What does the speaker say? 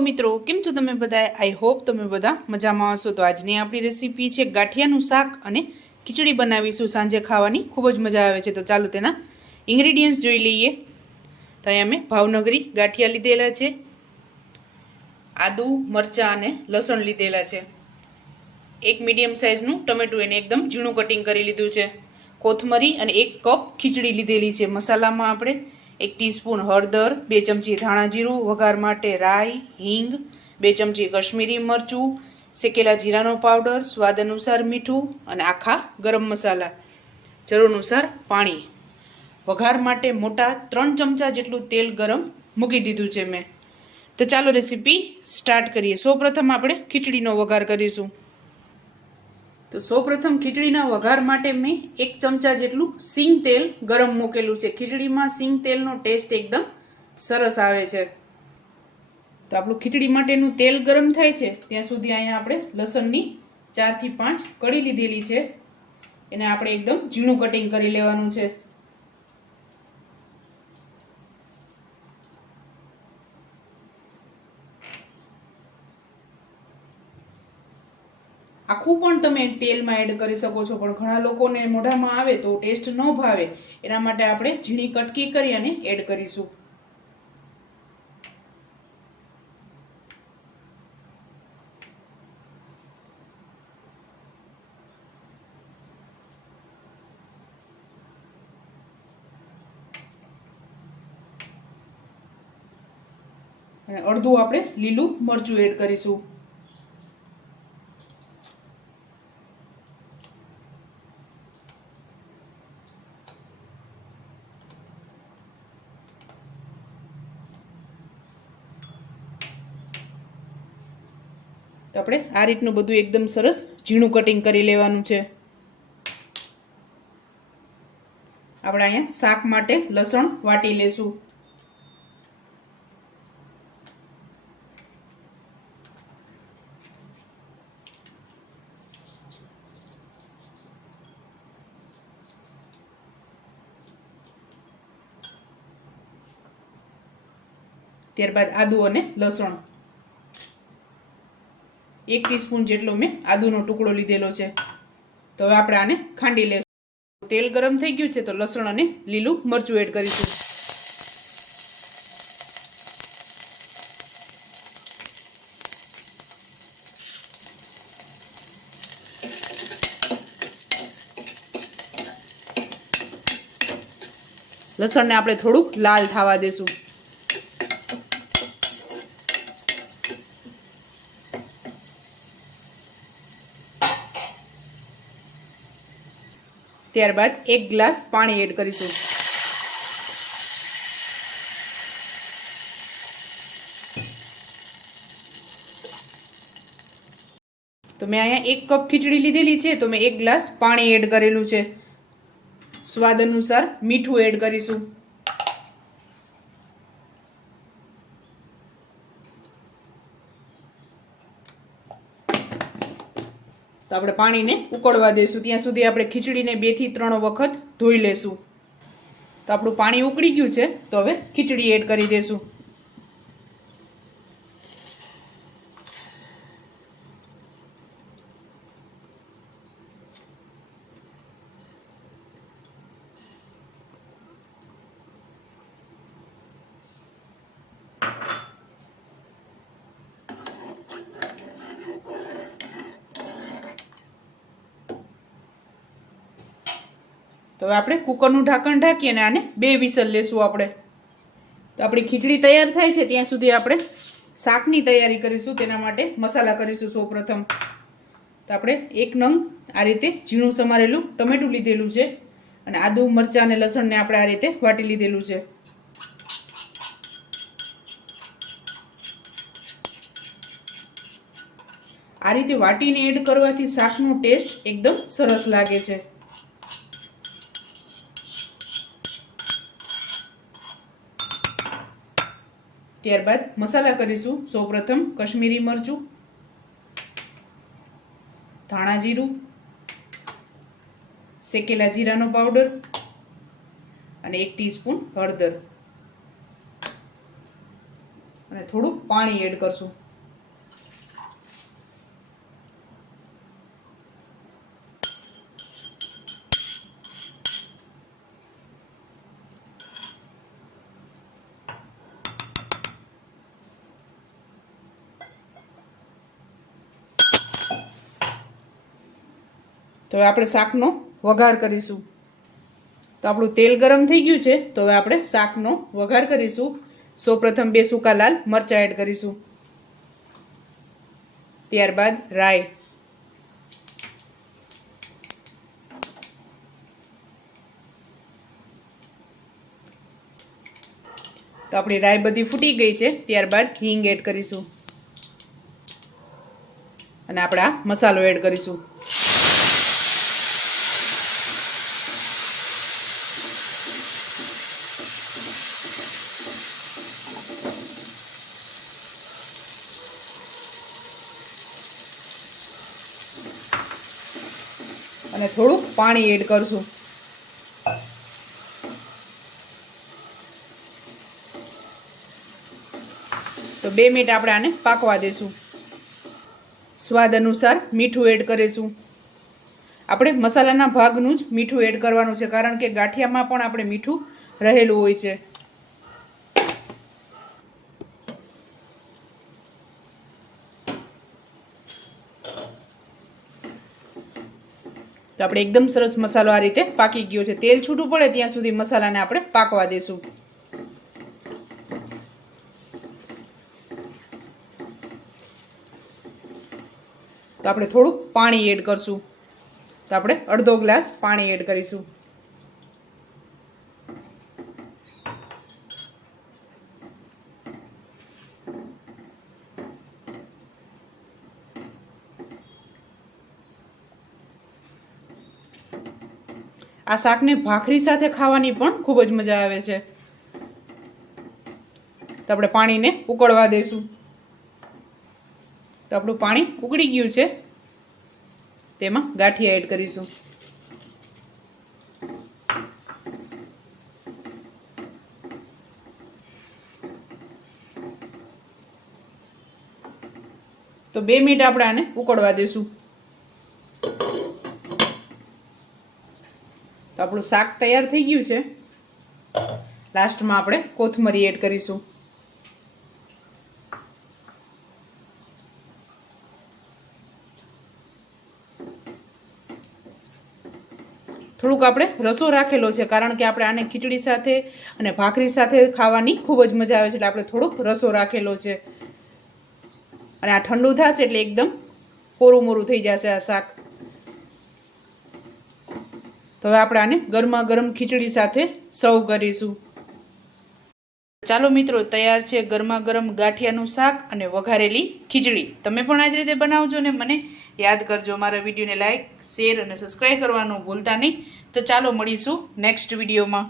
Hello મિત્રો, કેમ છો તમે બધા? આઈ હોપ તમે બધા મજામાં હશો. તો આજની આપણી રેસીપી છે ગાંઠિયાનું શાક અને ખીચડી બનાવીશું સાંજે ખાવાની. ખૂબ જ મજા આવે છે. તો ચાલો તેના ઇન્ગ્રીડિયન્ટ્સ જોઈ લઈએ. તો અહીંયા મેં ભાવનગરી ગાંઠિયા લીધેલા છે, આદુ મરચાં અને લસણ લીધેલા છે, એક મીડિયમ સાઇઝનું ટમેટું એને એકદમ ઝીણું કટિંગ કરી લીધું છે, કોથમરી અને 1 કપ ખીચડી લીધેલી છે. મસાલામાં આપણે 1 ટીસ્પૂન હળદર, 2 ચમચી ધાણા જીરું, વઘાર માટે રાઈ, હિંગ, 2 ચમચી કશ્મીરી મરચું, શેકેલા જીરાનો પાવડર, સ્વાદ અનુસાર મીઠું અને આખા ગરમ મસાલા, જરૂર અનુસાર પાણી. વઘાર માટે મોટા 3 ચમચા જેટલું તેલ ગરમ મૂકી દીધું છે મેં. તો ચાલો રેસીપી સ્ટાર્ટ કરીએ. સૌપ્રથમ આપણે ખીચડીનો વઘાર કરીશું. તો સૌપ્રથમ ખીચડીના વઘાર માટે મેં 1 ચમચા જેટલું સિંગ તેલ ગરમ મૂકેલું છે. ખીચડીમાં સિંગ તેલનો ટેસ્ટ એકદમ સરસ આવે છે. તો આપણું ખીચડી માટેનું તેલ ગરમ થાય છે ત્યાં સુધી અહીંયા આપણે લસણની 4 થી 5 કળી લીધેલી છે, એને આપણે એકદમ ઝીણું કટિંગ કરી લેવાનું છે. આખું પણ તમે તેલમાં એડ કરી શકો છો, પણ ઘણા લોકોને મોઢામાં આવે તો ટેસ્ટ ન ભાવે, એના માટે આપણે ઝીણી કટકી કરી અને એડ કરીશું. અને અડધું આપણે લીલું મરચું એડ કરીશું. તો આપણે આ રીતનું બધું એકદમ સરસ ઝીણું કટિંગ કરી લેવાનું છે. આપણે અહીંયા શાક માટે લસણ વાટી લેશું. ત્યારબાદ આદુ અને લસણ 1 ટીસ્પૂન જેટલો મેં આદુનો ટુકડો લીધેલો છે. તો હવે આપણે આને ખાંડી લઈશું. તેલ ગરમ થઈ ગયું છે તો લસણ અને લીલું મરચું એડ કરીશું. લસણને આપણે થોડુંક લાલ થવા દેશું. ત્યારબાદ 1 ગ્લાસ પાણી એડ કરીશું. તો મેં અહીંયા 1 કપ ખીચડી લીધેલી છે તો મેં 1 ગ્લાસ પાણી એડ કરેલું છે. સ્વાદ અનુસાર મીઠું એડ કરીશું. તો આપણે પાણીને ઉકળવા દઈશું. ત્યાં સુધી આપણે ખીચડીને 2 થી 3 વખત ધોઈ લેશું. તો આપણું પાણી ઉકળી ગયું છે તો હવે ખીચડી એડ કરી દઈશું. તો હવે આપણે કુકરનું ઢાંકણ ઢાંકી અને આને 2 વિસલ લેશું આપણે. તો આપણી ખીચડી તૈયાર થાય છે ત્યાં સુધી આપણે શાકની તૈયારી કરીશું. તેના માટે મસાલા કરીશું. સૌપ્રથમ તો આપણે 1 નંગ આ રીતે ઝીણું સમારેલું ટમેટું લીધેલું છે અને આદુ મરચાં અને લસણને આપણે આ રીતે વાટી લીધેલું છે. આ રીતે વાટીને એડ કરવાથી શાકનો ટેસ્ટ એકદમ સરસ લાગે છે. ત્યારબાદ મસાલા કરીશું. સૌપ્રથમ કશ્મીરી મરચું, ધાણા જીરું, શેકેલા જીરાનો પાવડર અને 1 ટીસ્પૂન હળદર. અને થોડું પાણી એડ કરશું. તો હવે આપણે શાકનો વઘાર કરીશું. તો આપણું તેલ ગરમ થઈ ગયું છે. તો હવે આપણે શાકનો વઘાર કરીશું. સૌપ્રથમ 2 સૂકા લાલ મરચાં એડ કરીશું, ત્યારબાદ રાઈ, તો આપણી રાઈ બધી ફૂટી ગઈ છે. ત્યારબાદ હિંગ એડ કરીશું અને આપણે આ મસાલો એડ કરીશું. અને થોડું પાણી એડ કરશું. તો 2 મિનિટ આપણે આને પાકવા દેશું. સ્વાદ અનુસાર મીઠું એડ કરીશું. આપણે મસાલાના ભાગનું જ મીઠું એડ કરવાનું છે, કારણ કે ગાંઠિયામાં પણ આપણે મીઠું રહેલું હોય છે. તો આપણે એકદમ સરસ મસાલો આ રીતે પાકી ગયો છે. તેલ છૂટું પડે ત્યાં સુધી મસાલાને આપણે પાકવા દેશું. તો આપણે થોડુંક પાણી એડ કરશું. તો આપણે અડધો ગ્લાસ પાણી એડ કરીશું. આ શાકને ભાખરી સાથે ખાવાની પણ ખૂબ જ મજા આવે છે. તો આપણે પાણીને ઉકળવા દઈશું. તો આપણું પાણી ઉકળી ગયું છે. તેમાં ગાંઠિયા એડ કરીશું. તો 2 મિનિટ આપણે આને ઉકળવા દઈશું. તો આપણું શાક તૈયાર થઈ ગયું છે. લાસ્ટમાં આપણે કોથમરી એડ કરીશું. થોડુંક આપણે રસો રાખેલો છે, કારણ કે આપણે આને ખીચડી સાથે અને ભાખરી સાથે ખાવાની ખૂબ જ મજા આવે છે. એટલે આપણે થોડોક રસો રાખેલો છે. અને આ ઠંડુ થશે એટલે એકદમ કોરું મોરું થઈ જશે આ શાક. તો હવે આપણે આને ગરમા ગરમ ખીચડી સાથે સર્વ કરીશું. ચાલો મિત્રો, તૈયાર છે ગરમા ગરમ ગાંઠિયાનું શાક અને વઘારેલી ખીચડી. તમે પણ આ જ રીતે બનાવજો ને મને યાદ કરજો. મારા વિડીયોને લાઈક, શેર અને સબસ્ક્રાઈબ કરવાનું ભૂલતા નહીં. તો ચાલો મળીશું નેક્સ્ટ વિડીયોમાં.